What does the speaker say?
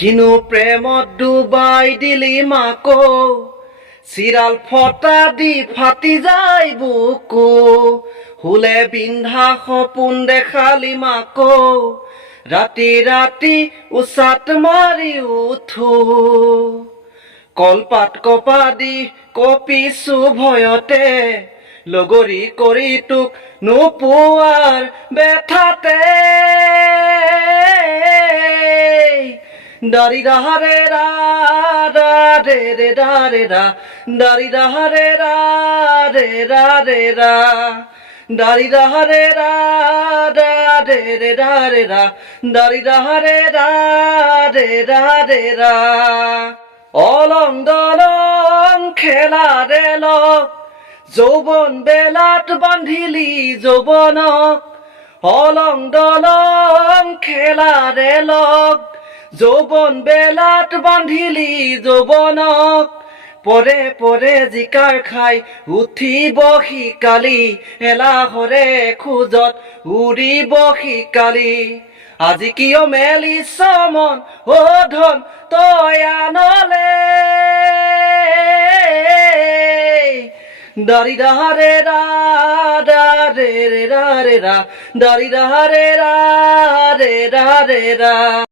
কিনো প্ৰেমত ডুবাই দিলি মাকো চিৰাল ফটা দি ফাটি যায় বুকু হুলে বিন্ধা সপোন দেখালি মাকো ৰাতি ৰাতি উচাত মাৰি উঠো কলপাত কপা দি কপিছো ভয়তে লগৰী কৰি তোক নোপোৱাৰ বেঠাতে দাৰি দাহাৰে ৰা ৰা ৰে ৰে ৰা ৰে ৰা দাৰি দাহাৰে ৰা ৰে ৰা ৰে ৰা দাৰি দাহাৰে ৰা ৰা ৰে ৰে ৰা ৰে ৰা দাৰি দাহাৰে ৰা ৰে ৰা ৰে ৰা অলং দলং খেলা ৰেল যৌবন বেলাত বান্ধিলি যৌবনক অলং দলং খেলা ৰেল যৌবন বেলাত বান্ধিলি যৌবনক পৰে পৰে জিকাৰ খাই উঠিব শিকালি এলাহৰে খোজত উৰিব শিকালি আজি কিয় মেলিছ মন অ ধন তই আনলে দাৰি দাহাৰে ৰা ৰা ৰে ৰে ৰা ৰে ৰা দাৰি দাহাৰে ৰা ৰে ৰা ৰে ৰা